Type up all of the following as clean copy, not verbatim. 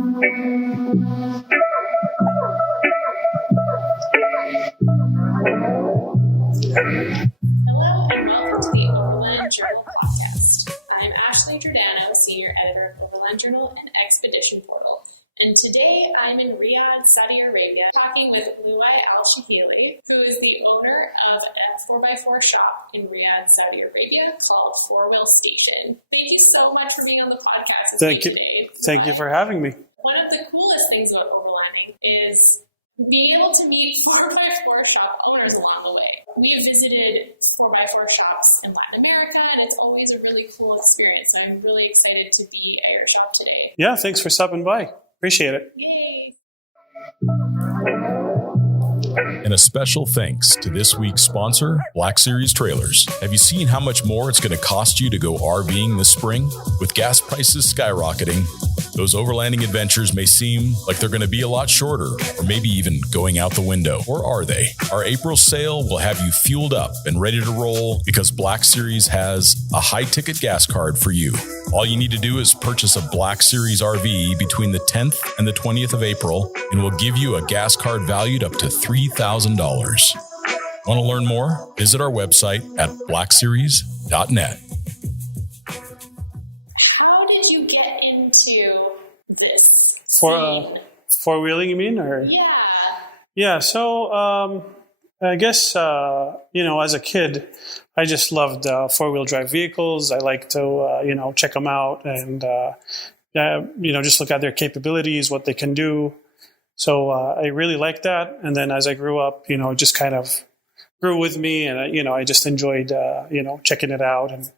Hello and welcome to the Overland Journal podcast. I'm Ashley Giordano, Senior Editor of Overland Journal and Expedition Portal. And today I'm in Riyadh, Saudi Arabia, talking with Luai Alsheheli, who is the owner of a 4x4 shop in Riyadh, Saudi Arabia called 4-Wheel Station. Thank you so much for being on the podcast with me today. Thank you for having me. One of the coolest things about overlanding is being able to meet 4x4 shop owners along the way. We have visited 4x4 shops in Latin America, and it's always a really cool experience. So I'm really excited to be at your shop today. Yeah, thanks for stopping by. Appreciate it. Yay! And a special thanks to this week's sponsor, Black Series Trailers. Have you seen how much more it's going to cost you to go RVing this spring? With gas prices skyrocketing, those overlanding adventures may seem like they're going to be a lot shorter, or maybe even going out the window. Or are they? Our April sale will have you fueled up and ready to roll because Black Series has a high-ticket gas card for you. All you need to do is purchase a Black Series RV between the 10th and the 20th of April, and we'll give you a gas card valued up to $3,000. Want to learn more? Visit our website at blackseries.net. How did you get into this For four-wheeling, you mean? Or? Yeah, so I guess, as a kid, I just loved four-wheel drive vehicles. I like to, check them out and, just look at their capabilities, what they can do. So I really liked that. And then as I grew up, it just kind of grew with me. And, I just enjoyed, checking it out and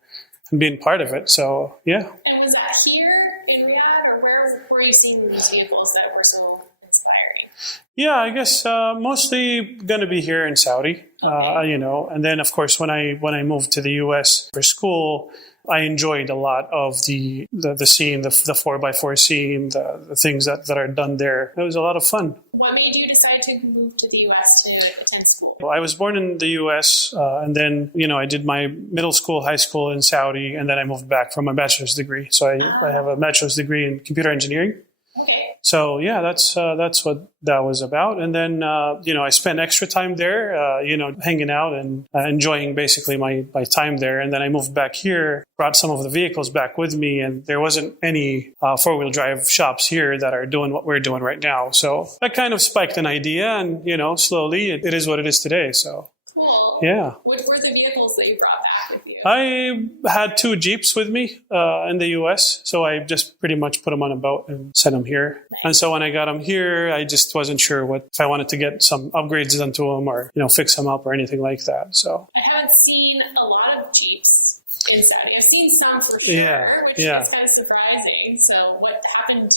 being part of it. So, yeah. And was that here in Riyadh, or where were you seeing these vehicles that were so inspiring? Yeah, I guess mostly going to be here in Saudi, Okay. And then, of course, when I moved to the U.S. for school, I enjoyed a lot of the scene, the 4x4 scene, the things that are done there. It was a lot of fun. What made you decide to move to the U.S. to attend school? Well, I was born in the U.S., and then, I did my middle school, high school in Saudi, and then I moved back for my bachelor's degree. So I have a bachelor's degree in computer engineering. Okay. So, yeah, that's what that was about. And then, I spent extra time there, hanging out and enjoying basically my time there. And then I moved back here, brought some of the vehicles back with me, and there wasn't any four-wheel drive shops here that are doing what we're doing right now. So that kind of spiked an idea, and, slowly it is what it is today. So, Cool. yeah. What were the vehicles that you brought back with you? I had 2 Jeeps with me in the U.S., so I just pretty much put them on a boat and sent them here. Nice. And so when I got them here, I just wasn't sure if I wanted to get some upgrades done to them or, fix them up or anything like that. So I haven't seen a lot of Jeeps in Saudi. I've seen some for sure, which is kind of surprising. So what happened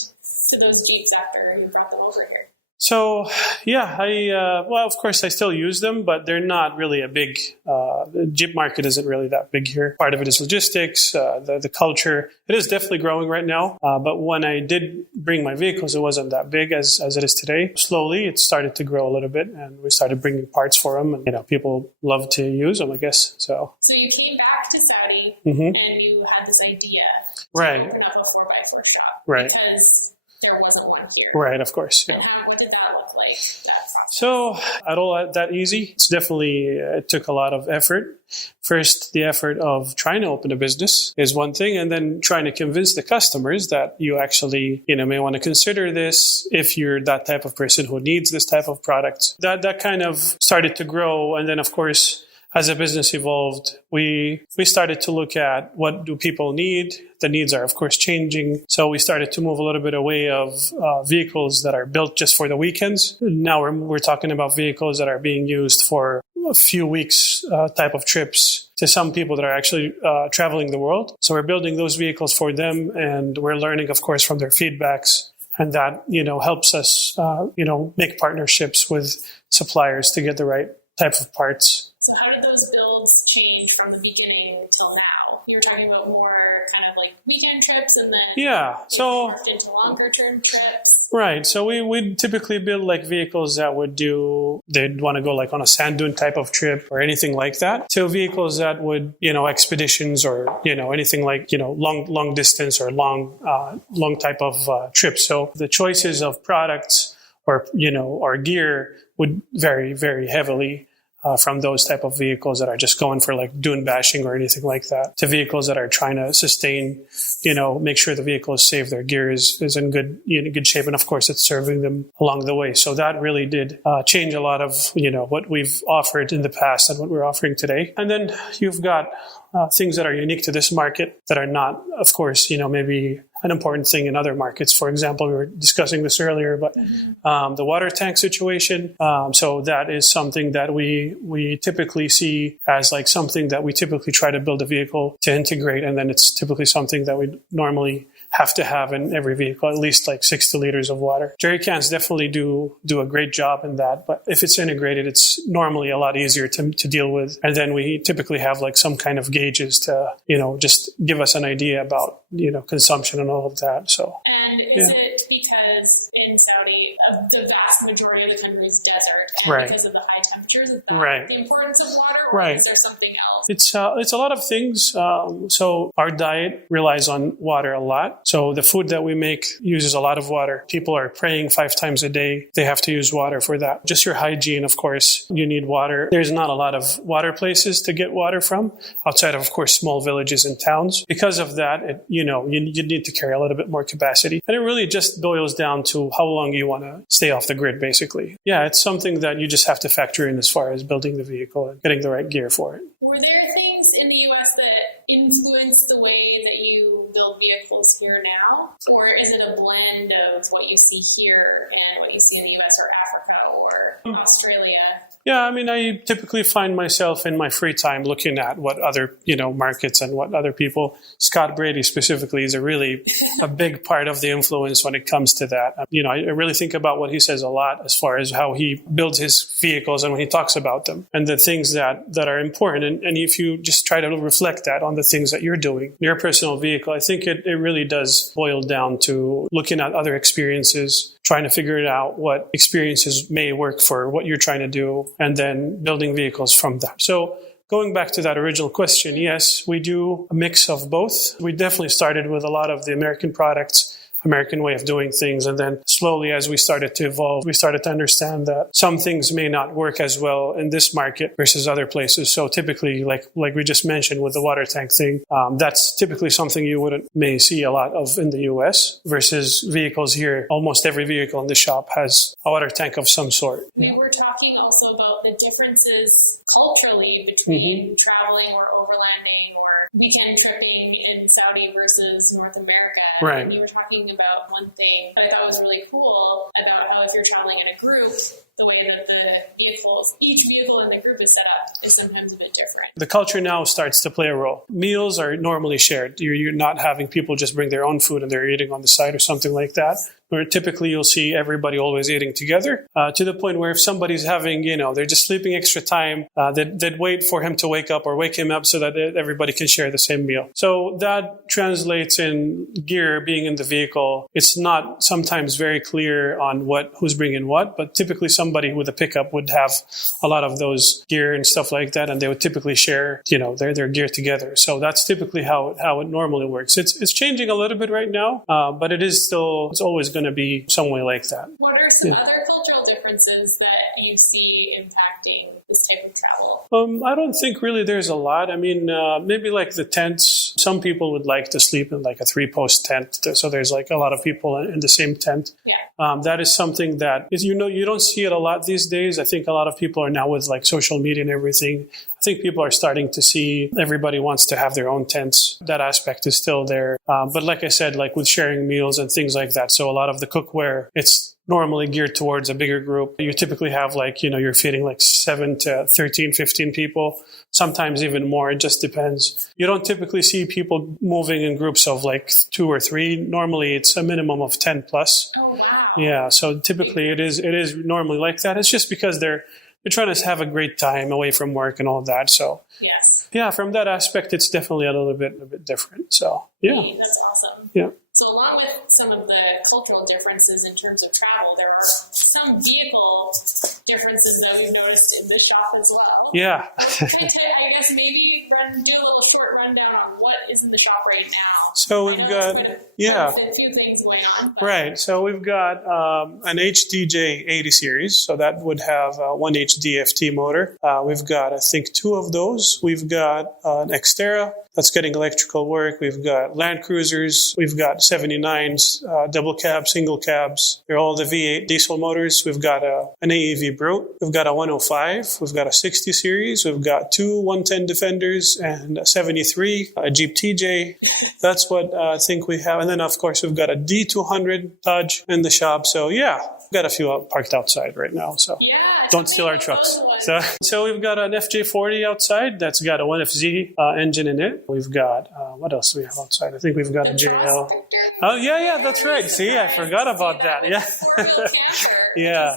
to those Jeeps after you brought them over here? So, yeah, of course, I still use them, but they're not really a big, the Jeep market isn't really that big here. Part of it is logistics, the culture. It is definitely growing right now. But when I did bring my vehicles, it wasn't that big as it is today. Slowly, it started to grow a little bit, and we started bringing parts for them. And, people love to use them, I guess. So you came back to Saudi, Mm-hmm. and you had this idea Right. to open up a 4x4 shop. Right. Because there wasn't one here. Right, of course. Yeah. And what did that look like, that process? So, at all that easy. It's definitely, it took a lot of effort. First, the effort of trying to open a business is one thing, and then trying to convince the customers that you actually, may want to consider this if you're that type of person who needs this type of product. That kind of started to grow, and then, of course, as the business evolved, we started to look at what do people need. The needs are, of course, changing. So we started to move a little bit away of vehicles that are built just for the weekends. Now we're talking about vehicles that are being used for a few weeks type of trips to some people that are actually traveling the world. So we're building those vehicles for them, and we're learning, of course, from their feedbacks. And that, helps us, make partnerships with suppliers to get the right type of parts. So how did those builds change from the beginning till now? You were talking about more kind of like weekend trips and then morphed into longer term trips. Right. So we would typically build like vehicles that they'd want to go like on a sand dune type of trip or anything like that, to vehicles that would, expeditions or, anything like, long distance or long type of trips. So the choices of products or gear would vary very heavily from those type of vehicles that are just going for like dune bashing or anything like that, to vehicles that are trying to sustain, make sure the vehicle is safe, their gear is in good shape, and of course it's serving them along the way. So that really did change a lot of what we've offered in the past and what we're offering today. And then you've got things that are unique to this market that are not, of course, maybe an important thing in other markets. For example, we were discussing this earlier, but the water tank situation. So that is something that we typically see as like something that we typically try to build a vehicle to integrate. And then it's typically something that we normally have to have in every vehicle, at least like 60 liters of water. Jerry cans definitely do a great job in that, but if it's integrated, it's normally a lot easier to deal with. And then we typically have like some kind of gauges to, just give us an idea about, consumption and all of that. So. And is it because in Saudi, the vast majority of the country is desert, and right. because of the high temperatures, is that right. the importance of water, or right. is there something else? It's a lot of things. So our diet relies on water a lot. So the food that we make uses a lot of water. People are praying 5 times a day. They have to use water for that. Just your hygiene, of course, you need water. There's not a lot of water places to get water from outside of course, small villages and towns. Because of that, you need to carry a little bit more capacity. And it really just boils down to how long you want to stay off the grid, basically. Yeah, it's something that you just have to factor in as far as building the vehicle and getting the right gear for it. Were there things in the U.S. that influenced the way that you build vehicles here now? Or is it a blend of what you see here and what you see in the U.S. or Africa or Australia? Yeah, I mean, I typically find myself in my free time looking at what other, markets and what other people, Scott Brady specifically is a big part of the influence when it comes to that. I really think about what he says a lot as far as how he builds his vehicles and when he talks about them and the things that are important. And if you just try to reflect that on the things that you're doing, your personal vehicle, I think it really does boil down to looking at other experiences, trying to figure it out what experiences may work for what you're trying to do, and then building vehicles from that. So going back to that original question, yes, we do a mix of both. We definitely started with a lot of the American products, American way of doing things. And then slowly, as we started to evolve, we started to understand that some things may not work as well in this market versus other places. So typically, like we just mentioned with the water tank thing, that's typically something you may see a lot of in the U.S. versus vehicles here. Almost every vehicle in the shop has a water tank of some sort. We were talking also about the differences culturally between traveling or overlanding or weekend tripping in Saudi versus North America. Right. And you were talking about one thing I thought was really cool about how if you're traveling in a group, the way that each vehicle in the group is set up is sometimes a bit different. The culture now starts to play a role. Meals are normally shared. You're not having people just bring their own food and they're eating on the side or something like that. Where typically you'll see everybody always eating together to the point where if somebody's having, they're just sleeping extra time, they'd wait for him to wake up or wake him up so that everybody can share the same meal. So that translates in gear being in the vehicle. It's not sometimes very clear on who's bringing what, but typically somebody with a pickup would have a lot of those gear and stuff like that, and they would typically share, their gear together. So that's typically how it normally works. It's changing a little bit right now, but it's always going to be some way like that. What are some other cultural differences that you see impacting this type of travel? I don't think really there's a lot. I mean, maybe like the tents. Some people would like to sleep in like a 3-post tent. So there's like a lot of people in the same tent. Yeah. That is something that you don't see it a lot these days. I think a lot of people are now with like social media and everything. I think people are starting to see everybody wants to have their own tents. That aspect is still there. But like I said, like with sharing meals and things like that. So a lot of the cookware, it's normally geared towards a bigger group. You typically have like, you're feeding like 7 to 13, 15 people, sometimes even more. It just depends. You don't typically see people moving in groups of like 2 or 3. Normally it's a minimum of 10 plus. Oh, wow. Yeah. So typically it is normally like that. It's just because they're you're trying to have a great time away from work and all that. So Yes. yeah, from that aspect, it's definitely a bit different. So yeah, Hey, that's awesome. yeah. So along with some of the cultural differences in terms of travel, there are some vehicle differences that we've noticed in the shop as well. Yeah. I guess maybe do a little short rundown on what is in the shop right now. So I we've know got, there's been a few things going on. But right. So we've got an HDJ 80 series. So that would have one HDFT motor. We've got, I think, 2 of those. We've got an Xterra that's getting electrical work. We've got Land Cruisers. We've got 79s, double cab, single cabs. They're all the V8 diesel motors. We've got an AEV Brute. We've got a 105. We've got a 60 series. We've got 2 110 Defenders and a 73, a Jeep TJ. That's what I think we have. And then, of course, we've got a D200 Dodge in the shop. So, yeah, we've got a few parked outside right now. So yeah, don't steal our trucks. So we've got an FJ40 outside that's got a 1FZ engine in it. We've got, what else do we have outside? I think we've got a JL. Oh, yeah, that's right. See, I forgot about that. Yeah. Yeah.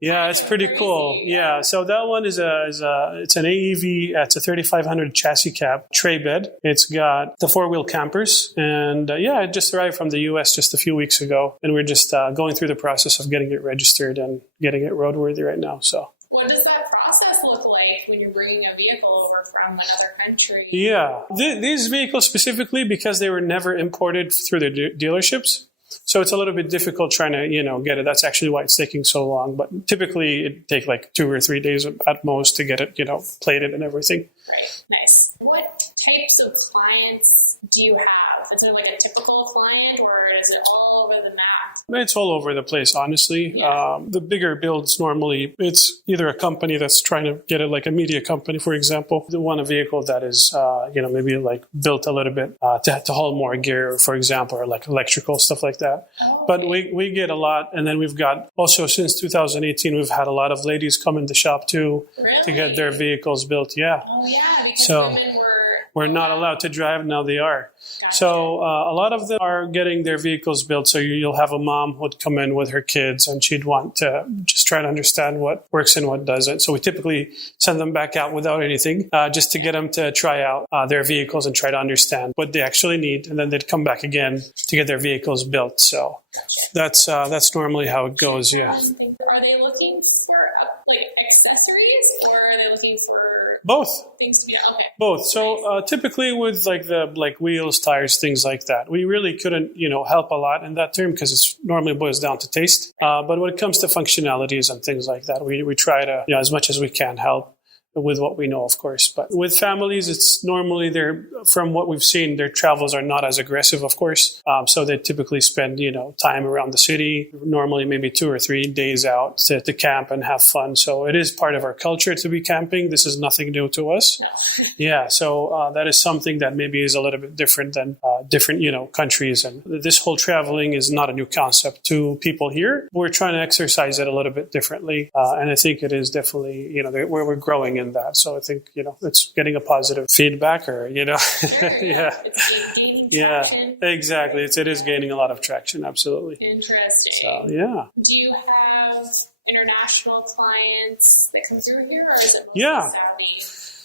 Yeah, it's pretty cool. Yeah, so that one is it's an AEV. It's a 3500 chassis cab tray bed. It's got the 4-wheel campers, and it just arrived from the U.S. just a few weeks ago, and we're just going through the process of getting it registered and getting it roadworthy right now. So. What does that process look like when you're bringing a vehicle over from another country? Yeah, these vehicles specifically, because they were never imported through the dealerships. So it's a little bit difficult trying to, get it. That's actually why it's taking so long. But typically it'd take like 2 or 3 days at most to get it, plated and everything. Right. Nice. What types of clients do you have? Is it like a typical client, or is it all over the map? It's all over the place, honestly. Yeah. The bigger builds, normally, it's either a company that's trying to get it, like a media company, for example. They want a vehicle that is, maybe like built a little bit to haul more gear, for example, or like electrical, stuff like that. Oh, okay. But we get a lot. And then we've got, also since 2018, we've had a lot of ladies come in the shop too to get their vehicles built. Yeah. Oh, yeah. Because So women we're not allowed to drive. Now they are. Gotcha. So a lot of them are getting their vehicles built. So you'll have a mom who would come in with her kids, and she'd want to just try to understand what works and what doesn't. So we typically send them back out without anything, just to get them to try out their vehicles and try to understand what they actually need. And then they'd come back again to get their vehicles built. So that's normally how it goes. Yeah. Are they looking for accessories, or are they looking for Both. things to be done? Okay. Both. So typically with the wheels, tires, things like that, we really couldn't help a lot in that term because it normally boils down to taste. But when it comes to functionalities and things like that, we try to as much as we can help with what we know, of course. But with families, it's normally from what we've seen, their travels are not as aggressive, of course. So they typically spend, time around the city, normally maybe 2 or 3 days out to camp and have fun. So it is part of our culture to be camping. This is nothing new to us. No. Yeah. So that is something that maybe is a little bit different than different, countries. And this whole traveling is not a new concept to people here. We're trying to exercise it a little bit differently. And I think it is definitely, where we're growing in that. So I think, it's getting a positive feedback or, Sure, yeah. It's gaining traction. Yeah, exactly. It is gaining a lot of traction. Absolutely. Interesting. So, yeah. Do you have international clients that come through here, or is it mostly Yeah. Saudi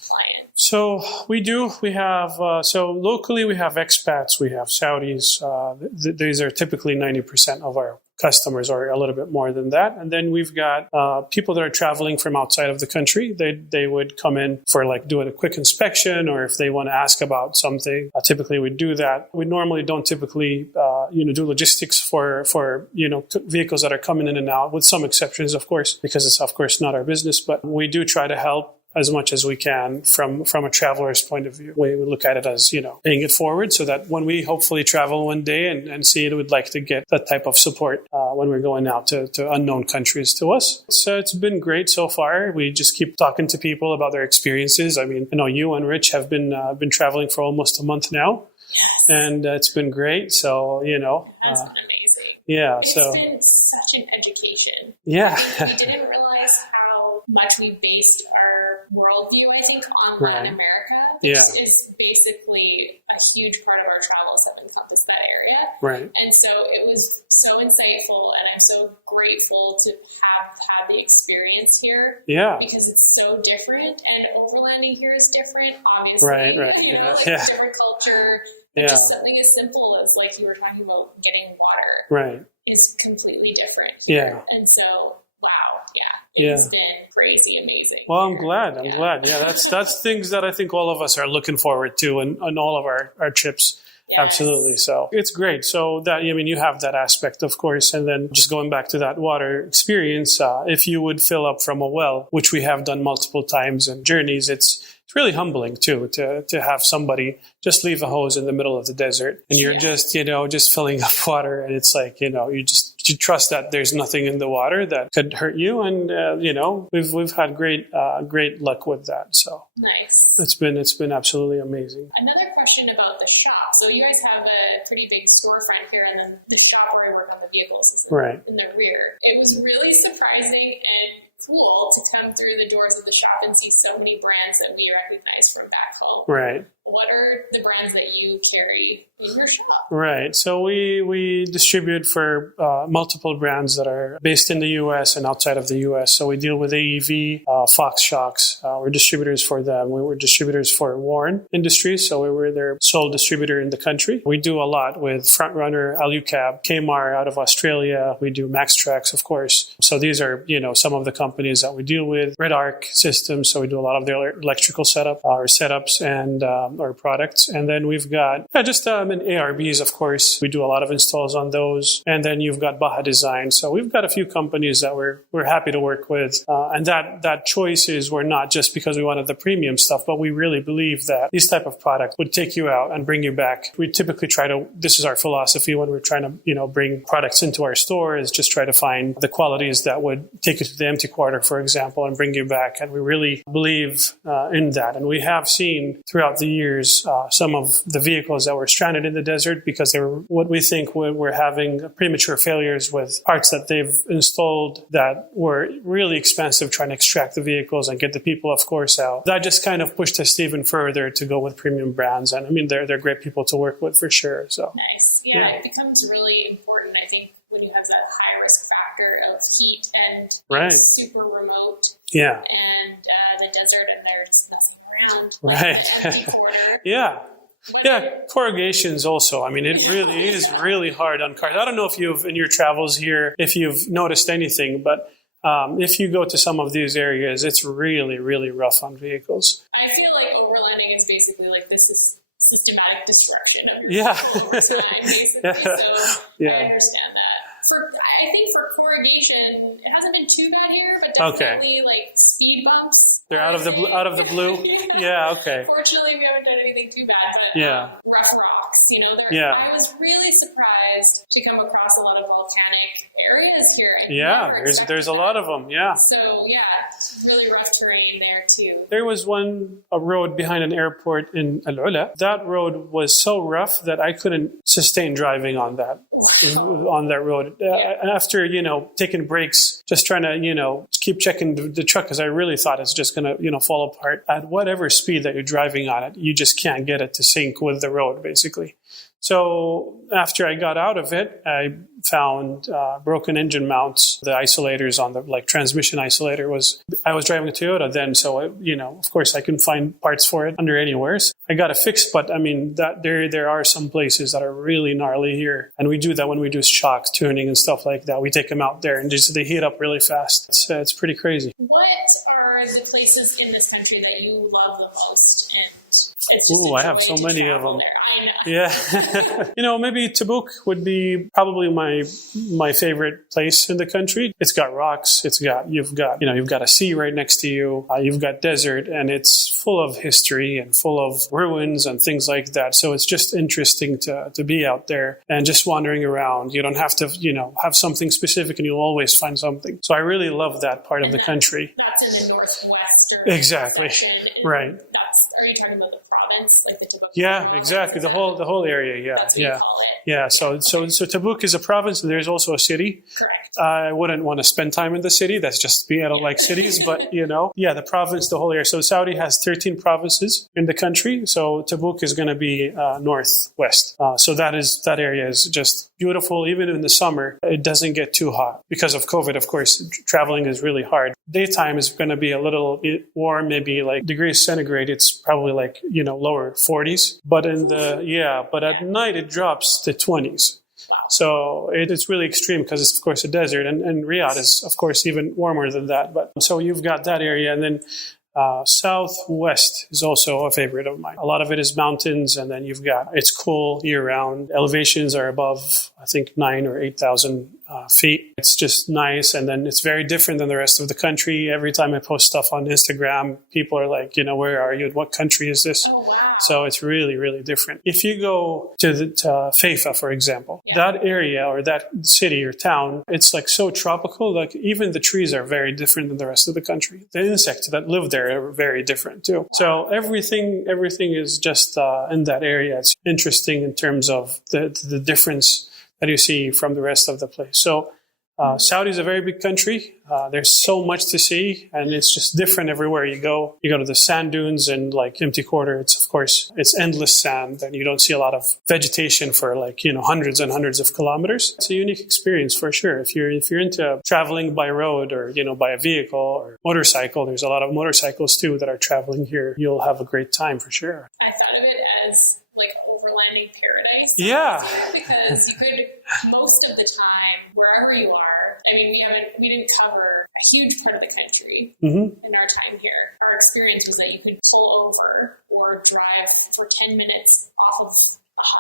clients? So we do. We have, so locally we have expats, we have Saudis. These are typically 90% of our customers, or a little bit more than that. And then we've got people that are traveling from outside of the country. They would come in for doing a quick inspection, or if they want to ask about something, typically we do that. We normally don't typically, do logistics for vehicles that are coming in and out, with some exceptions, of course, because it's, of course, not our business. But we do try to help as much as we can from a traveler's point of view. We look at it as, paying it forward so that when we hopefully travel one day and see it, we'd like to get that type of support when we're going out to unknown countries to us. So it's been great so far. We just keep talking to people about their experiences. I mean, I know you and Rich have been traveling for almost a month now. Yes. And it's been great. So, That's been amazing. yeah. It's So, been such an education. yeah. We didn't realize how much we based our worldview, I think, on Right. Latin America. Yeah. Which is basically a huge part of our travels have encompassed that area. Right. And so it was so insightful, and I'm so grateful to have had the experience here. Yeah. Because it's so different, and overlanding here is different, obviously. Right. You know, Yeah. like Yeah. different culture. Yeah. Just something as simple as, like you were talking about, getting water Right. is completely different here. Yeah. And so, wow, Yeah. it's been crazy amazing. Well, I'm glad. I'm glad. Yeah, that's things that I think all of us are looking forward to on all of our trips. Yes. Absolutely. So it's great. So that, I mean, you have that aspect, of course. And then just going back to that water experience, if you would fill up from a well, which we have done multiple times in journeys, it's really humbling too, to have somebody just leave a hose in the middle of the desert and you're just filling up water. And it's like, you trust that there's nothing in the water that could hurt you. And, we've had great luck with that. So nice. It's been absolutely amazing. Another question about the shop. So you guys have a pretty big storefront here, and then the shop where I work on the vehicles is in the rear. It was really surprising and cool to come through the doors of the shop and see so many brands that we recognize from back home. Right. What are the brands that you carry in your shop? Right. So we distribute for multiple brands that are based in the U.S. and outside of the U.S. So we deal with AEV, Fox Shocks. We're distributors for them. We were distributors for Warren Industries, so we were their sole distributor in the country. We do a lot with Frontrunner, Alucab, Kmart out of Australia. We do Maxtrax, of course. So these are, some of the companies that we deal with. Red Arc Systems, so we do a lot of their electrical setups and our products. And then we've got in ARBs, of course. We do a lot of installs on those. And then you've got Baja Design. So we've got a few companies that we're happy to work with. And that choices were not just because we wanted the premium stuff, but we really believe that these type of products would take you out and bring you back. We typically this is our philosophy when we're trying to, bring products into our store, is just try to find the qualities that would take you to the empty quarter, for example, and bring you back. And we really believe in that. And we have seen throughout the years some of the vehicles that were stranded in the desert because they were what we think were having premature failures with parts that they've installed that were really expensive, trying to extract the vehicles and get the people, of course, out. That just kind of pushed us even further to go with premium brands. And I mean, they're great people to work with for sure. So nice. Yeah, it becomes really important, I think, when you have that high risk factor of heat and it's super remote. Yeah. And the desert, and there's nothing around. Right. Yeah. Corrugations also. I mean, it really is really hard on cars. I don't know if in your travels here, if you've noticed anything, but if you go to some of these areas, it's really, really rough on vehicles. I feel like overlanding is basically like this is systematic destruction of your time, basically. So I understand that. I think for corrugation, it hasn't been too bad here, but definitely like speed bumps. They're out of the blue. Yeah. Okay. Fortunately, we haven't done anything too bad, but rough rocks. I was really surprised to come across a lot of volcanic areas here. There's a lot of them. Yeah. So really rough terrain there too. There was a road behind an airport in Al Ula. That road was so rough that I couldn't sustain driving on that road. After taking breaks, just trying to keep checking the truck because I really thought it's just going to fall apart. At whatever speed that you're driving on it, you just can't get it to sync with the road, basically. So after I got out of it, I found broken engine mounts. The isolators on the transmission isolator I was driving a Toyota then, so of course I couldn't find parts for it under anywhere. So I got it fixed, but I mean that there are some places that are really gnarly here, and we do that when we do shocks, tuning, and stuff like that. We take them out there and they heat up really fast. It's pretty crazy. What are the places in this country that you love the most? And it's just I have so many of them. Yeah. Maybe Tabuk would be probably my favorite place in the country. It's got rocks. You've got a sea right next to you. You've got desert, and it's full of history and full of ruins and things like that. So it's just interesting to be out there and just wandering around. You don't have to, have something specific, and you'll always find something. So I really love that part of the country. That's in the northwest. Exactly. Right. Are you talking about the province? province, like the Timbuktu? Yeah, exactly. The whole area. Yeah, That's what you yeah, call it. yeah. So Tabuk is a province, and there's also a city. Correct. I wouldn't want to spend time in the city. That's just me. I don't like cities, but yeah, the province, the whole area. So Saudi has 13 provinces in the country. So Tabuk is going to be northwest. So that area is just beautiful. Even in the summer, it doesn't get too hot because of COVID. Of course, traveling is really hard. Daytime is going to be a little bit warm, maybe like degrees centigrade. It's probably like lower 40s. But at night it drops to 20s. So it's really extreme because it's, of course, a desert. And Riyadh is, of course, even warmer than that. But so you've got that area. And then southwest is also a favorite of mine. A lot of it is mountains. And then it's cool year round. Elevations are above, I think, 9,000 or 8,000 feet. It's just nice. And then it's very different than the rest of the country. Every time I post stuff on Instagram, people are like, where are you? What country is this? Oh, wow. So it's really, really different. If you go to Faifa, for example, that area or that city or town, it's like so tropical. Like even the trees are very different than the rest of the country. The insects that live there are very different too. So everything is just in that area. It's interesting in terms of the difference that you see from the rest of the place. So Saudi is a very big country. There's so much to see, and it's just different everywhere you go. You go to the sand dunes and like Empty Quarter. It's endless sand, and you don't see a lot of vegetation for hundreds and hundreds of kilometers. It's a unique experience for sure. If you're into traveling by road or by a vehicle or motorcycle, there's a lot of motorcycles too that are traveling here. You'll have a great time for sure. I thought of it as like overlanding paradise. Yeah. Because you could, most of the time, wherever you are, I mean, we didn't cover a huge part of the country in our time here. Our experience was that you could pull over or drive for 10 minutes off of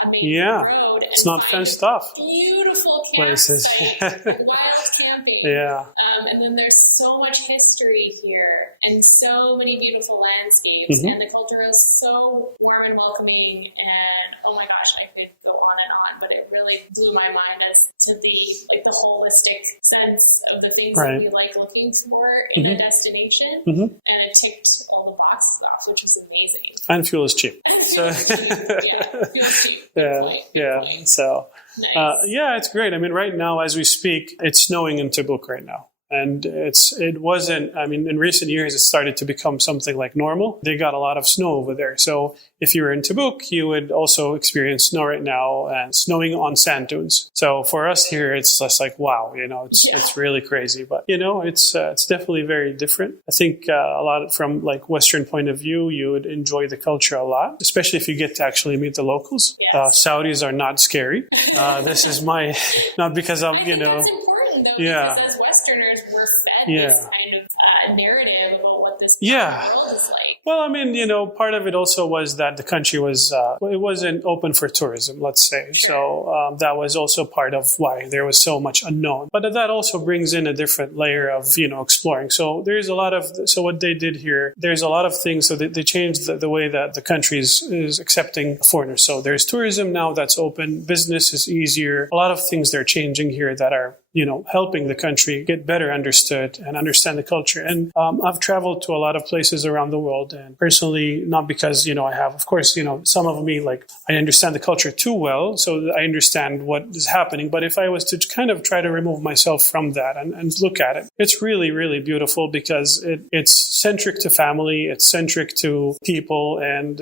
a main road. It's not fenced off. Beautiful places. Wild camping. Yeah. And then there's so much history here and so many beautiful landscapes, and the culture is so warm and welcoming, and oh my gosh, I could go on and on, but it really blew my mind as to the holistic sense of the things that we like looking for in a destination, and it ticked all the boxes off, which was amazing. And fuel is cheap. Fuel is cheap. Yeah. So, nice. It's great. I mean, right now, as we speak, it's snowing in Tabuk right now. And it wasn't, I mean, in recent years, it started to become something like normal. They got a lot of snow over there. So if you were in Tabuk, you would also experience snow right now and snowing on sand dunes. So for us here, it's just like, wow, it's really crazy. But, it's definitely very different. I think a lot from like Western point of view, you would enjoy the culture a lot, especially if you get to actually meet the locals. Yes. Saudis are not scary. This is not because I'm, I think that's important though, because as Westerners, we're fed this kind of narrative about what this world is like. Well, I mean, part of it also was that the country was, it wasn't open for tourism, let's say. Sure. So that was also part of why there was so much unknown. But that also brings in a different layer of, exploring. So there's a lot of, so what they did here, there's a lot of things. So they changed the way that the country is accepting foreigners. So there's tourism now that's open. Business is easier. A lot of things they're changing here that are, helping the country get better understood and understand the culture. And I've traveled to a lot of places around the world, and personally, not because, I have, of course, some of me, like, I understand the culture too well, so I understand what is happening. But if I was to kind of try to remove myself from that and look at it, it's really, really beautiful because it's centric to family, it's centric to people. And,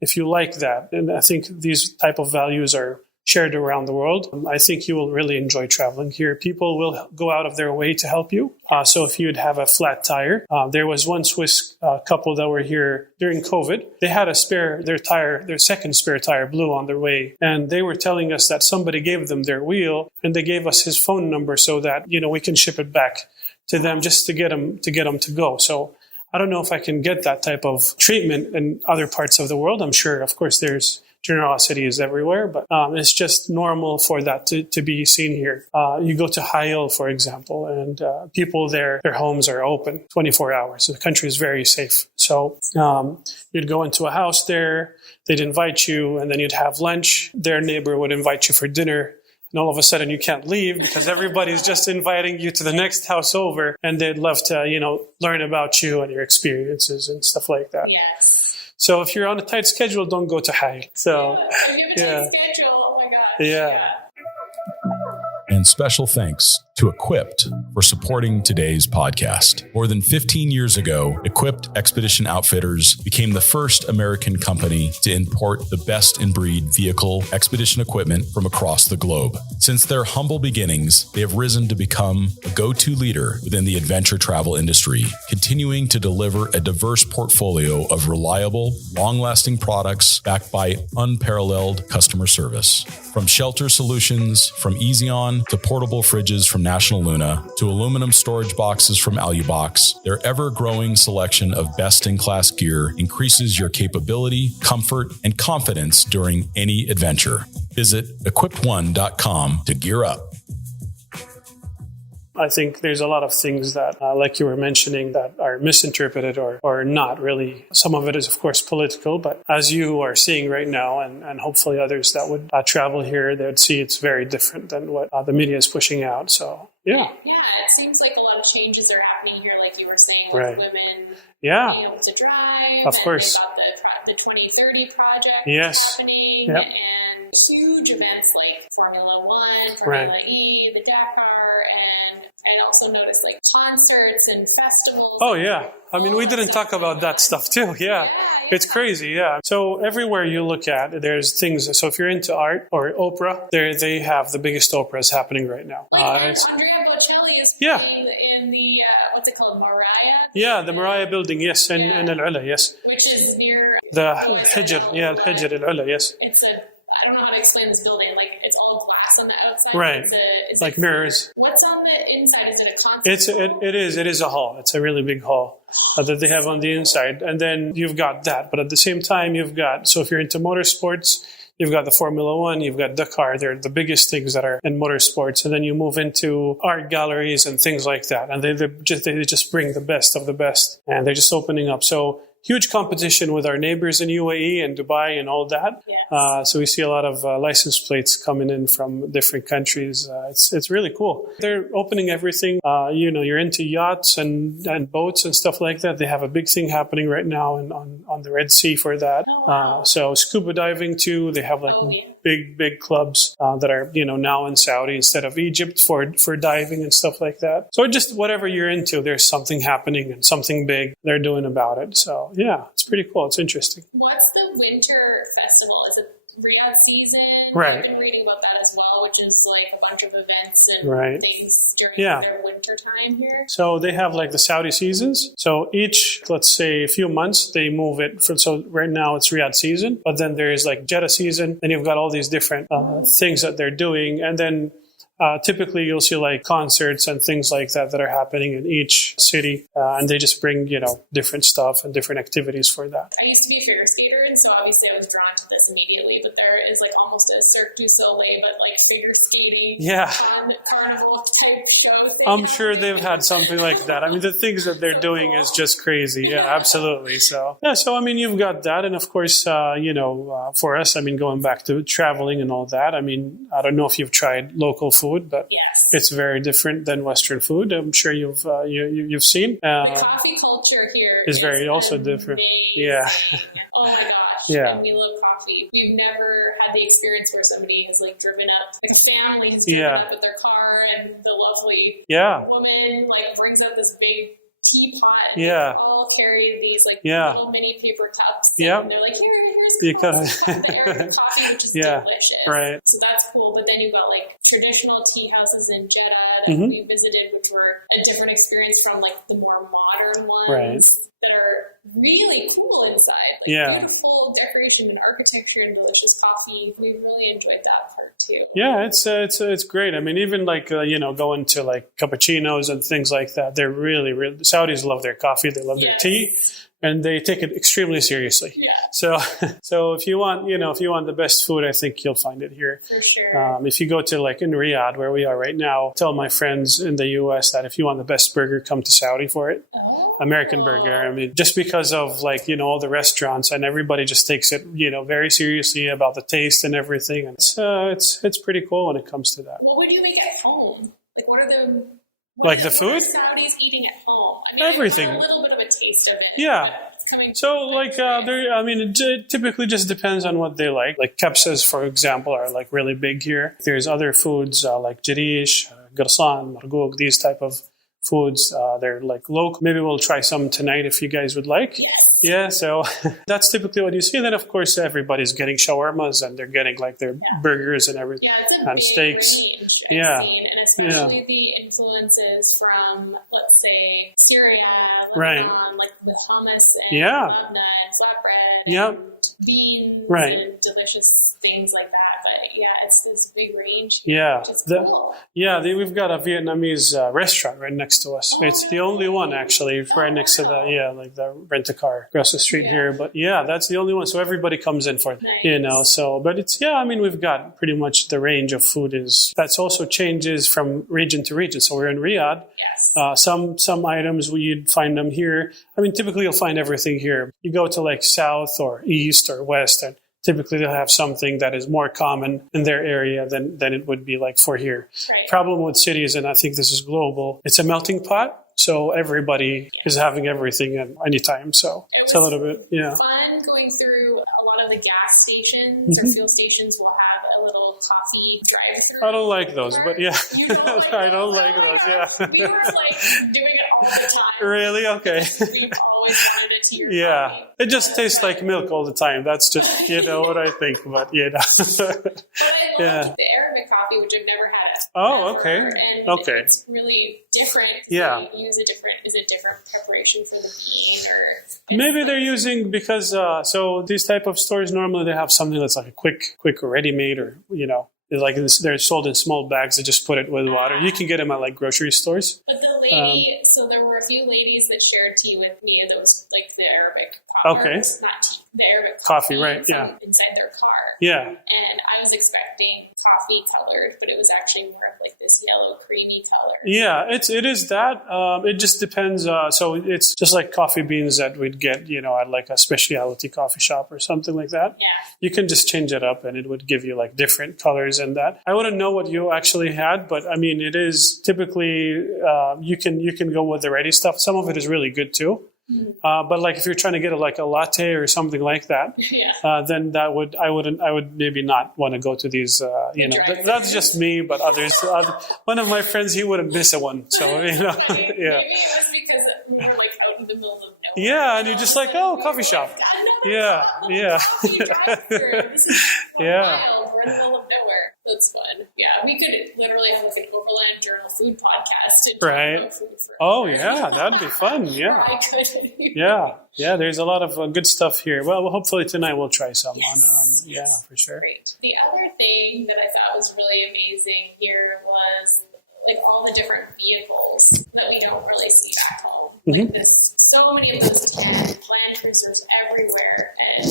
if you like that, and I think these type of values are shared around the world, I think you will really enjoy traveling here. People will go out of their way to help you. So if you'd have a flat tire, there was one Swiss couple that were here during COVID. They had their second spare tire blew on their way. And they were telling us that somebody gave them their wheel, and they gave us his phone number so that, we can ship it back to them just to get them to go. So I don't know if I can get that type of treatment in other parts of the world. I'm sure, of course, there's generosity is everywhere, but it's just normal for that to be seen here. You go to Hail, for example, and people there, their homes are open 24 hours. So the country is very safe. So you'd go into a house there, they'd invite you, and then you'd have lunch. Their neighbor would invite you for dinner. And all of a sudden you can't leave because everybody's just inviting you to the next house over, and they'd love to, learn about you and your experiences and stuff like that. Yes. So if you're on a tight schedule, don't go to Hayel. So, if you have a tight schedule, oh my gosh. Yeah. And special thanks to Equipped for supporting today's podcast. More than 15 years ago, Equipped Expedition Outfitters became the first American company to import the best-in-breed vehicle expedition equipment from across the globe. Since their humble beginnings, they have risen to become a go-to leader within the adventure travel industry, continuing to deliver a diverse portfolio of reliable, long-lasting products backed by unparalleled customer service. From shelter solutions from Easy On to portable fridges from National Luna to aluminum storage boxes from Alubox, their ever-growing selection of best-in-class gear increases your capability, comfort, and confidence during any adventure. Visit equippedone.com to gear up. I think there's a lot of things that, like you were mentioning, that are misinterpreted or not really. Some of it is, of course, political, but as you are seeing right now, and hopefully others that would travel here, they would see it's very different than what the media is pushing out. So, yeah. Yeah, it seems like a lot of changes are happening here, like you were saying, with Right. women Yeah. being able to drive. Of course. And they got the 2030 project Yes. happening. Yep. And huge events like Formula One, Formula E, the Dakar, and I also noticed like concerts and festivals. Oh, yeah. I mean, we didn't talk about that stuff too. Yeah. It's crazy. Yeah. So everywhere you look at, there's things. So if you're into art or opera, they have the biggest operas happening right now. Andrea Bocelli is Yeah. playing in the, what's it called, Mariah? Yeah, the Mariah building, yes, and Al-Ula, yes. Which is near... The Hijr, Al-Hijr, Al-Ula, yes. It's I don't know how to explain this building. Like, it's all glass on the outside. Right. It's like mirrors. What's on the inside? Is it a concert hall? It is a hall. It's a really big hall that they have on the inside. And then you've got that. But at the same time, so if you're into motorsports, you've got the Formula One, you've got Dakar. They're the biggest things that are in motorsports. And then you move into art galleries and things like that. And they just bring the best of the best. And they're just opening up. So huge competition with our neighbors in UAE and Dubai and all that. Yes. So we see a lot of license plates coming in from different countries. It's really cool. They're opening everything. You're into yachts and boats and stuff like that. They have a big thing happening right now on the Red Sea for that. Oh, wow. So scuba diving too. They have big clubs that are now in Saudi instead of Egypt for diving and stuff like that. So just whatever you're into, there's something happening and something big they're doing about it. So yeah, it's pretty cool. It's interesting. What's the winter festival? Is it Riyadh season? Right. I've been reading about that as well, which is like a bunch of events and things during their winter time here. So they have like the Saudi seasons. So each, let's say, a few months, they move it. So right now it's Riyadh season, but then there is like Jeddah season. Then you've got all these different things that they're doing. And then typically you'll see like concerts and things like that are happening in each city. And they just bring, different stuff and different activities for that. I used to be a figure skater, and so obviously I was drawn to this immediately, but there is like almost a Cirque du Soleil, but like figure skating, carnival type show thing. I'm sure they've had something like that. I mean, the things that they're doing is just crazy. Yeah, absolutely. So I mean, you've got that. And of course, for us, I mean, going back to traveling and all that, I mean, I don't know if you've tried local food, but it's very different than Western food. I'm sure you've seen. The coffee culture here is very also different. Yeah. Oh my gosh. Yeah. And we love coffee. We've never had the experience where somebody has like driven up, like a family has driven up with their car, and the lovely woman like brings out this big teapot, and they all carry these like little mini paper cups, and they're like, here's the Arabic coffee, which is delicious. Right. So that's cool. But then you've got like traditional tea houses in Jeddah that we visited, which were a different experience from like the more modern ones that are really cool inside. Like beautiful decoration and architecture and delicious coffee. We really enjoyed that part too. Yeah, it's great. I mean, even like going to like cappuccinos and things like that. They're really Saudis love their coffee. They love their tea. And they take it extremely seriously. Yeah. So if you want the best food, I think you'll find it here. For sure. If you go to like in Riyadh, where we are right now, tell my friends in the U.S. that if you want the best burger, come to Saudi for it. American burger. I mean, just because of like, all the restaurants, and everybody just takes it, very seriously about the taste and everything. And it's pretty cool when it comes to that. What would you make at home? Like, what are the food? Saudis eating at home? I mean, everything. I got a little bit of a taste of it. Yeah. coming? So, it typically just depends on what they like. Like kebsas, for example, are like really big here. There's other foods like jirish, garsan, margouk, these type of foods. They're like local. Maybe we'll try some tonight if you guys would like. Yes. Yeah, so that's typically what you see. And then, of course, everybody's getting shawarmas and they're getting like their burgers and everything. Yeah, it's a and big steaks. range Yeah. I've seen, and especially the influences from, let's say, Syria, Lebanon, like the hummus and labna and flatbread and beans and delicious things like that. But yeah, it's this big range. Yeah, Which is cool. We've got a Vietnamese restaurant right next to us. It's the only one actually, right next to the rent-a-car across the street here. But yeah, that's the only one. So everybody comes in for it, but it's, we've got pretty much the range of food that's also changes from region to region. So we're in Riyadh. Yes. Some items you'd find them here. I mean, typically you'll find everything here. You go to like south or east or west, and typically they'll have something that is more common in their area than it would be like for here. Right. Problem with cities, and I think this is global, it's a melting pot. So everybody is having everything at any time. So it's a little bit, fun going through a lot of the gas stations or fuel stations will have a little coffee drive-through. I don't like those, but yeah. You don't like I don't like those, yeah. We were like doing it all the time. Really? Okay. We always wanted it to your coffee. It just tastes like milk all the time. That's just, what I think, but But I love the Arabic coffee, which I've never had. Oh, okay. And okay. It's really different. Yeah. They use a different preparation for the bean or... Maybe they're using, because, so these type of stores, normally they have something that's like a quick ready-made or, they're sold in small bags. They just put it with water. You can get them at like grocery stores. But the lady, so there were a few ladies that shared tea with me, and those like the Arabic coffee. Okay. Not tea, the Arabic coffee, right? Yeah. Inside their car. Yeah. And I was expecting coffee colored, but it was actually more of like this yellow creamy color. Yeah, it is that. It just depends. So it's just like coffee beans that we'd get, at like a specialty coffee shop or something like that. Yeah. You can just change it up and it would give you like different colors and that. I wouldn't know what you actually had, but I mean, it is typically, you can go with the ready stuff. Some of it is really good too. Mm-hmm. But like if you're trying to get a latte or something like that, then I would maybe not want to go to these, that's just me, but others, one of my friends, he wouldn't miss a one. So, Maybe it was because we were like out in the middle of nowhere. Yeah, and you're just like, coffee shop. Yeah. This is Yeah. wild. We're in the middle of nowhere. That's fun. Yeah, we could literally have like an Overland Journal food podcast and talk about food for that'd be fun. Yeah. I could. Yeah. There's a lot of good stuff here. Well, hopefully tonight we'll try some. Yes. For sure. Great. The other thing that I thought was really amazing here was like all the different vehicles that we don't really see back home. Mm-hmm. Like this, so many of those Land Cruisers everywhere, and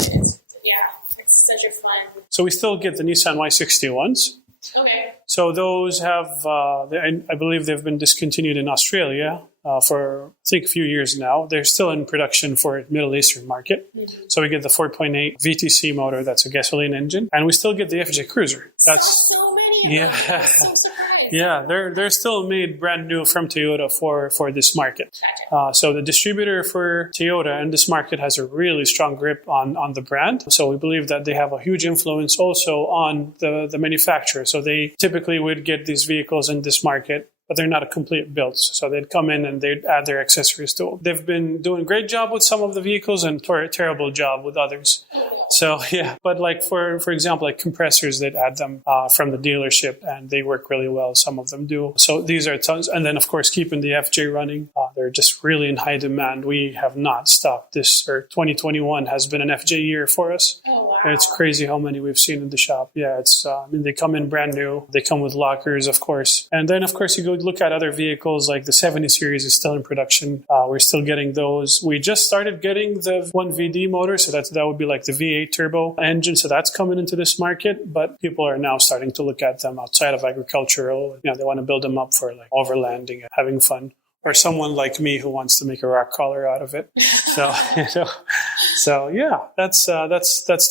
it's such a fun. So we still get the Nissan Y61s. Okay. So those have, I believe they've been discontinued in Australia for, I think, a few years now. They're still in production for the Middle Eastern market. Mm-hmm. So we get the 4.8 VTC motor, that's a gasoline engine. And we still get the FJ Cruiser. That's so many of them. I'm so surprised. Yeah, they're still made brand new from Toyota for this market. Gotcha. So the distributor for Toyota in this market has a really strong grip on the brand. So we believe that they have a huge influence also on the manufacturer. So they typically would get these vehicles in this market, but they're not a complete build. So they'd come in and they'd add their accessories to them. They've been doing a great job with some of the vehicles and terrible job with others. So, but like for example, like compressors, they'd add them from the dealership and they work really well. Some of them do. So these are tons. And then, of course, keeping the FJ running. They're just really in high demand. We have not stopped this, or 2021 has been an FJ year for us. Oh, wow. It's crazy how many we've seen in the shop. Yeah, it's, they come in brand new. They come with lockers, of course. And then, of course, you go look at other vehicles like the 70 series is still in production. We're still getting those. We just started getting the 1VD motor. So that would be like the V8 turbo engine. So that's coming into this market, but people are now starting to look at them outside of agricultural. They want to build them up for like overlanding and having fun. or someone like me who wants to make a rock crawler out of it. So, so yeah, that's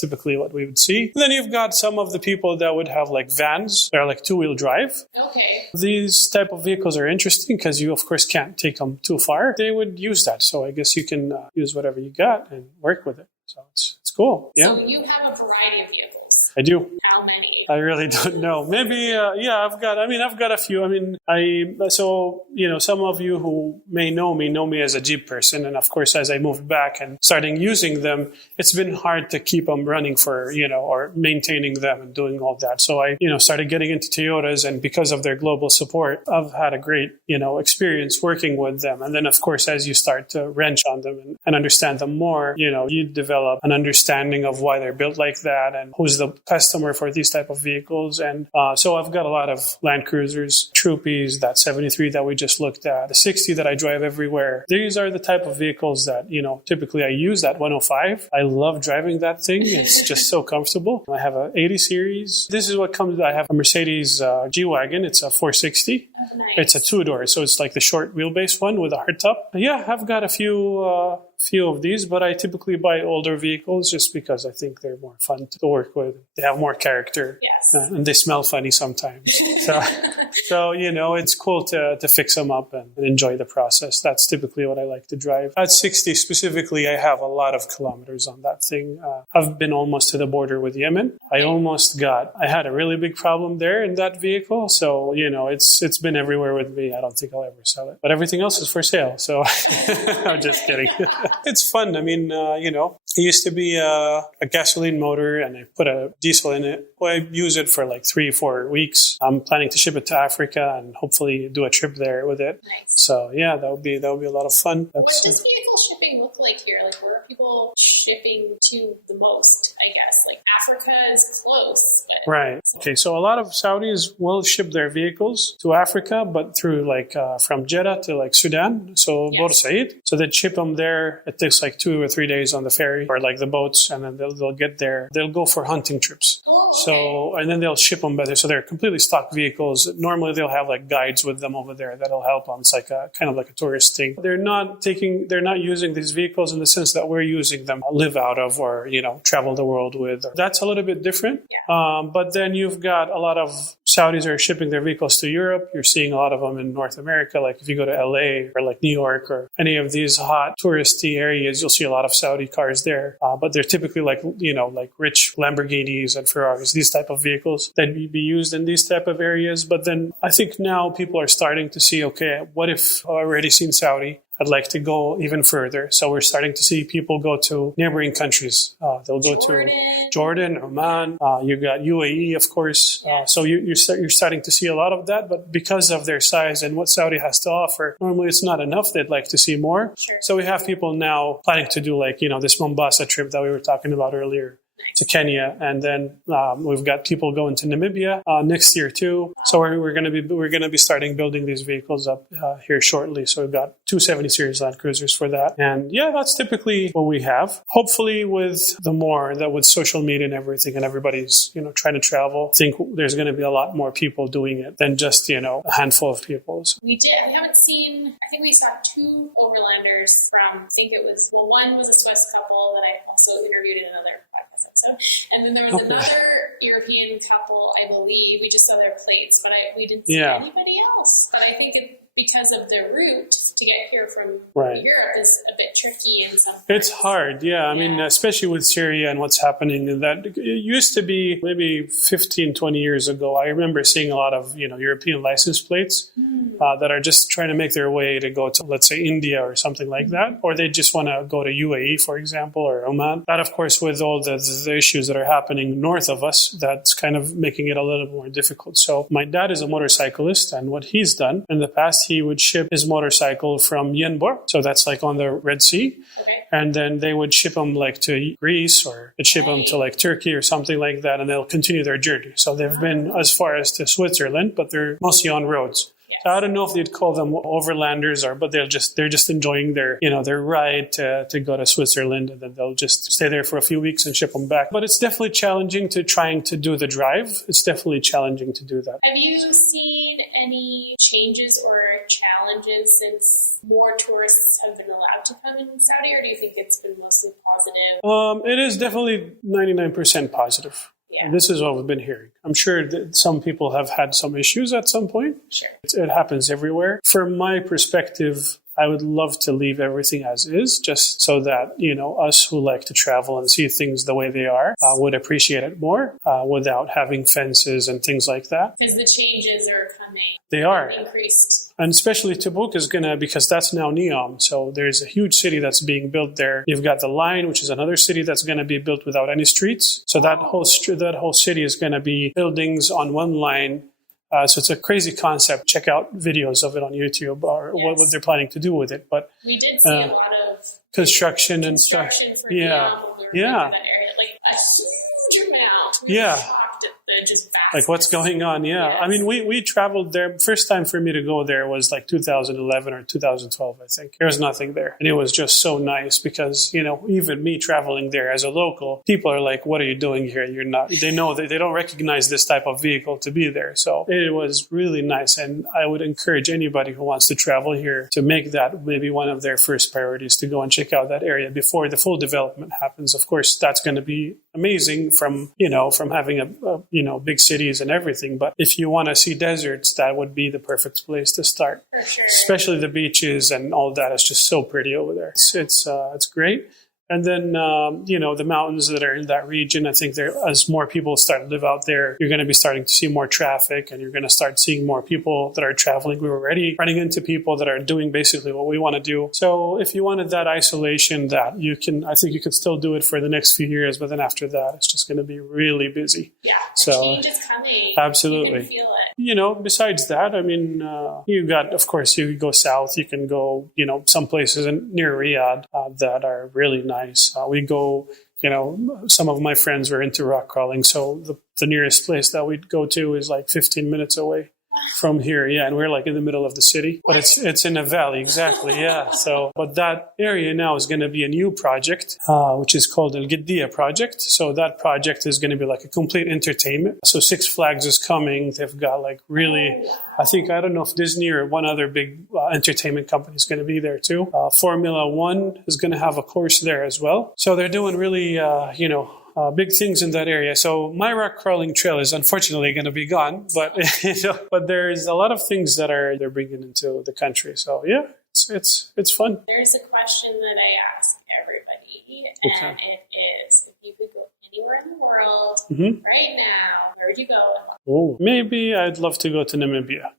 typically what we would see. And then you've got some of the people that would have like vans. They're like 2-wheel drive. Okay. These type of vehicles are interesting because you, of course, can't take them too far. They would use that. So I guess you can use whatever you got and work with it. So it's cool. Yeah. So you have a variety of vehicles. I do. How many? I really don't know. Maybe, I've got a few. Some of you who may know me as a Jeep person. And of course, as I moved back and starting using them, it's been hard to keep them running for, or maintaining them and doing all that. So I, started getting into Toyotas, and because of their global support, I've had a great, experience working with them. And then of course, as you start to wrench on them and understand them more, you develop an understanding of why they're built like that and who's the customer for these type of vehicles. And so I've got a lot of Land Cruisers, Troopies, that 73 that we just looked at, the 60 that I drive everywhere. These are the type of vehicles that, typically I use. That 105. I love driving that thing. It's just so comfortable. I have a 80 series. This is what comes. I have a Mercedes G-Wagon. It's a 460. Oh, nice. It's a 2-door, so it's like the short wheelbase one with a hardtop. Yeah, I've got a few of these, but I typically buy older vehicles just because I think they're more fun to work with. They have more character. Yes. And they smell funny sometimes. So it's cool to fix them up and enjoy the process. That's typically what I like to drive. At 60 specifically, I have a lot of kilometers on that thing. I've been almost to the border with Yemen. I had a really big problem there in that vehicle. So, it's been everywhere with me. I don't think I'll ever sell it. But everything else is for sale. So I'm just kidding. It's fun. I mean, it used to be a gasoline motor, and I put a diesel in it. Well, I use it for like 3-4 weeks. I'm planning to ship it to Africa and hopefully do a trip there with it. Nice. So yeah, that would be a lot of fun. What does vehicle shipping look like here? Like, where are people shipping to the most, I guess? Like, Africa is close. But... Right. Okay, so a lot of Saudis will ship their vehicles to Africa, but through from Jeddah to like Sudan, so Port Said. So they ship them there. It takes like 2 or 3 days on the ferry or like the boats, and then they'll get there. They'll go for hunting trips. Oh, okay. So, and then they'll ship them better. So they're completely stock vehicles. Normally they'll have like guides with them over there that'll help them. It's like kind of like a tourist thing. They're not using these vehicles in the sense that we're using them, live out of, or, travel the world with. That's a little bit different. Yeah. But then you've got a lot of Saudis are shipping their vehicles to Europe. You're seeing a lot of them in North America. Like if you go to LA or like New York or any of these hot touristy areas, you'll see a lot of Saudi cars there. But they're typically like rich Lamborghinis and Ferraris, these type of vehicles that would be used in these type of areas. But then I think now people are starting to see, okay, what if I've already seen Saudi? I'd like to go even further. So we're starting to see people go to neighboring countries. They'll go to Jordan, Oman. You got UAE, of course. So you're starting to see a lot of that. But because of their size and what Saudi has to offer, normally it's not enough. They'd like to see more. Sure. So we have people now planning to do this Mombasa trip that we were talking about earlier. To Kenya, and then we've got people going to Namibia next year too. So we're going to be starting building these vehicles up here shortly. So we've got 270 series Land Cruisers for that, and yeah, that's typically what we have. Hopefully, with with social media and everything, and everybody's trying to travel, I think there's going to be a lot more people doing it than just a handful of people. So. We haven't seen. I think we saw 2 overlanders from. I think it was one was a Swiss couple that I also interviewed in another podcast episode. And then there was another European couple, I believe. We just saw their plates, but we didn't see anybody else. But I think because of the route to get here from Europe is a bit tricky in some parts. It's hard, yeah. I mean, especially with Syria and what's happening in that. It used to be maybe 15, 20 years ago. I remember seeing a lot of, European license plates that are just trying to make their way to go to, let's say, India or something like that. Or they just want to go to UAE, for example, or Oman. That, of course, with all the issues that are happening north of us, that's kind of making it a little more difficult. So my dad is a motorcyclist, and what he's done in the past, he would ship his motorcycle from Yenbor. So that's like on the Red Sea. Okay. And then they would ship them like to Greece, or they'd ship them to like Turkey or something like that. And they'll continue their journey. So they've been as far as to Switzerland, but they're mostly on roads. Yes. So I don't know if they'd call them overlanders but they're just enjoying their ride to go to Switzerland, and then they'll just stay there for a few weeks and ship them back. But it's definitely challenging trying to do the drive. It's definitely challenging to do that. Have you seen any changes or challenges since more tourists have been allowed to come in Saudi, or do you think it's been mostly positive? It is definitely 99% positive. Yeah. This is what we've been hearing. I'm sure that some people have had some issues at some point. Sure. It happens everywhere. From my perspective, I would love to leave everything as is, just so that, us who like to travel and see things the way they are would appreciate it more without having fences and things like that. Because the changes are coming. They are. Increased. And especially Tabuk is because that's now Neom. So there's a huge city that's being built there. You've got the Line, which is another city that's going to be built without any streets. So that whole city is going to be buildings on one line. So it's a crazy concept. Check out videos of it on YouTube or what they're planning to do with it. But we did see a lot of construction and stuff. For Neom when we were in that area, like a huge amount. We were shocked at the just vast. Like what's going on? Yeah. Yes. I mean, we traveled there. First time for me to go there was like 2011 or 2012, I think. There was nothing there. And it was just so nice because, even me traveling there as a local, people are like, what are you doing here? You're not, they know that they don't recognize this type of vehicle to be there. So it was really nice. And I would encourage anybody who wants to travel here to make that maybe one of their first priorities, to go and check out that area before the full development happens. Of course, that's going to be amazing from having a big cities and everything. But if you want to see deserts, that would be the perfect place to start. For sure. Especially the beaches and all that is just so pretty over there. It's great. And then, the mountains that are in that region, I think as more people start to live out there, you're going to be starting to see more traffic and you're going to start seeing more people that are traveling. We were already running into people that are doing basically what we want to do. So if you wanted that isolation, I think you can still do it for the next few years. But then after that, it's just going to be really busy. Yeah. So change is coming. Absolutely. You can feel it. Besides that, I mean, you go south, you can go, some places near Riyadh that are really nice. We go, some of my friends were into rock crawling. So the nearest place that we'd go to is like 15 minutes away from here. Yeah. And we're like in the middle of the city, but it's in a valley. Exactly. Yeah. So, but that area now is going to be a new project, which is called Al Giddiya project. So that project is going to be like a complete entertainment. So Six Flags is coming. They've got like really, I don't know if Disney or one other big entertainment company is going to be there too. Formula One is going to have a course there as well. So they're doing really, big things in that area. So my rock crawling trail is unfortunately going to be gone, but but there's a lot of things that they're bringing into the country. So yeah, it's fun. There's a question that I ask everybody, and it is: if you could go anywhere in the world right now, where would you go? Oh, maybe I'd love to go to Namibia.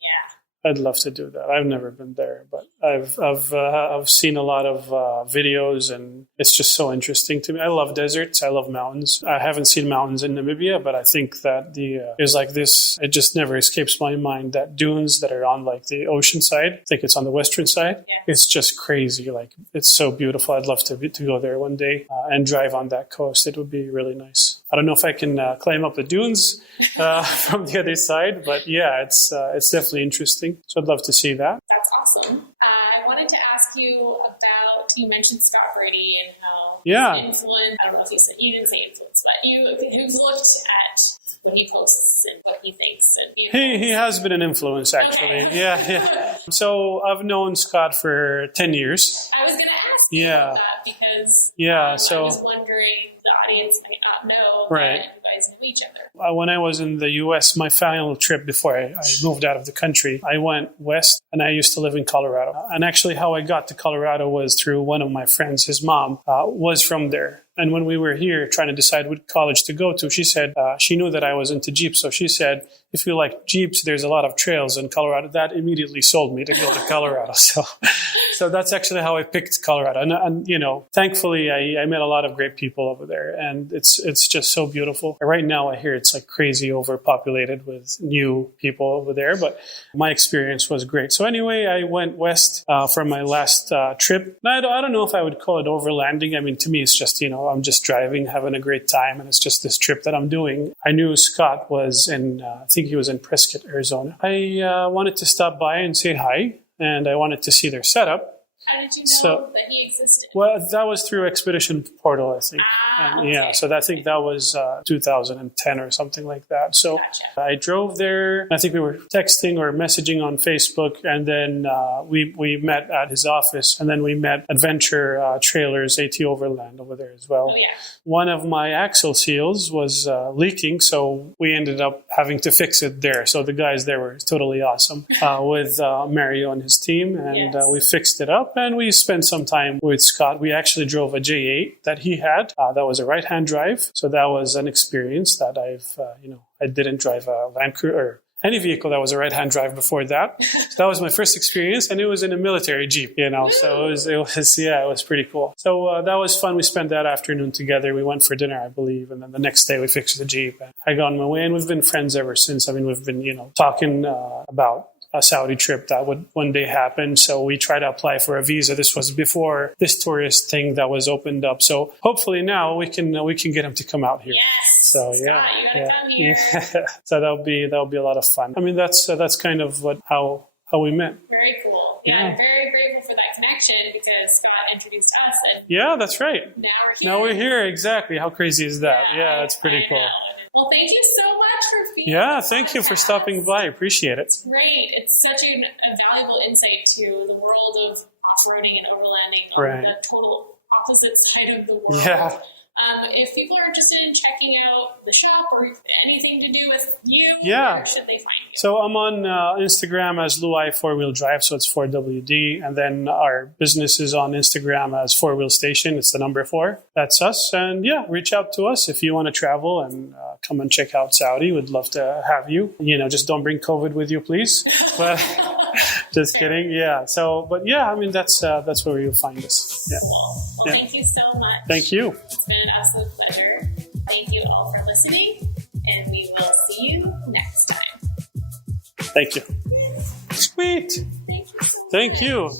Yeah, I'd love to do that. I've never been there, but I've seen a lot of videos, and it's just so interesting to me. I love deserts. I love mountains. I haven't seen mountains in Namibia, but I think that there's like this. It just never escapes my mind that dunes that are on like the ocean side. I think it's on the western side. Yeah. It's just crazy. Like it's so beautiful. I'd love to go there one day and drive on that coast. It would be really nice. I don't know if I can climb up the dunes from the other side, but yeah, it's definitely interesting. So I'd love to see that. That's awesome. I wanted to ask you about, you mentioned Scott Brady and how his influence, I don't know if you didn't say influence, but you've looked at what he posts and what he thinks. And he has been an influence, actually. Okay. Yeah. So I've known Scott for 10 years. I was going to ask you about that because I was wondering, the audience might not know that you guys knew each other. When I was in the U.S., my final trip before I moved out of the country, I went west, and I used to live in Colorado. And actually how I got to Colorado was through one of my friends. His mom was from there. And when we were here trying to decide what college to go to, she said she knew that I was into Jeeps. So she said, if you like Jeeps, there's a lot of trails in Colorado. That immediately sold me to go to Colorado. So that's actually how I picked Colorado. And thankfully, I met a lot of great people over there. And it's just so beautiful. Right now, I hear it's like crazy overpopulated with new people over there. But my experience was great. So anyway, I went west for my last trip. I don't know if I would call it overlanding. I mean, to me, it's just, I'm just driving, having a great time. And it's just this trip that I'm doing. I knew Scott was in, I think think he was in Prescott, Arizona. I wanted to stop by and say hi, and I wanted to see their setup. How did you know that he existed? Well, that was through Expedition Portal, I think. Okay. So I think that was 2010 or something like that. So Gotcha. I drove there. I think we were texting or messaging on Facebook, and then we met at his office, and then we met Adventure Trailers, AT Overland over there as well. Oh, yeah. One of my axle seals was leaking, so we ended up having to fix it there. So the guys there were totally awesome with Mario and his team, and Yes. we fixed it up. And we spent some time with Scott. We actually drove a J8 that he had. That was a right-hand drive. So that was an experience that I didn't drive a Land Cruiser or any vehicle that was a right-hand drive before that. So that was my first experience, and it was in a military Jeep, So it was pretty cool. So that was fun. We spent that afternoon together. We went for dinner, I believe, and then the next day we fixed the Jeep. And I got on my way, and we've been friends ever since. I mean, we've been, talking about a Saudi trip that would one day happen. So we tried to apply for a visa. This was before this tourist thing that was opened up. So hopefully now we can get him to come out here. Yes. So Scott, you gotta come here. Yeah. So that'll be a lot of fun. I mean, that's kind of how we met. Very cool. Yeah, I'm very grateful for that connection because Scott introduced us, and Yeah, that's right. now we're here. Exactly. How crazy is that? Yeah, it's pretty I cool. know. Well, thank you so much for feeding. Yeah, thank you for stopping by. Appreciate it. It's great. It's such a valuable insight to the world of off-roading and overlanding Right. on the total opposite side of the world. Yeah. If people are interested in checking out the shop or anything to do with you, Yeah. where should they find you? So I'm on Instagram as Luai 4-Wheel Drive, so it's 4WD. And then our business is on Instagram as 4-Wheel Station. It's the number 4. That's us. And yeah, reach out to us if you want to travel and come and check out Saudi. We'd love to have you. Just don't bring COVID with you, please. But just kidding. Yeah. So, but yeah, I mean, that's where you'll find us. Yeah. Cool. Well, thank you so much. Thank you. It's been an absolute pleasure. Thank you all for listening, and we will see you next time. Thank you. Sweet. Thank you so much. Thank you.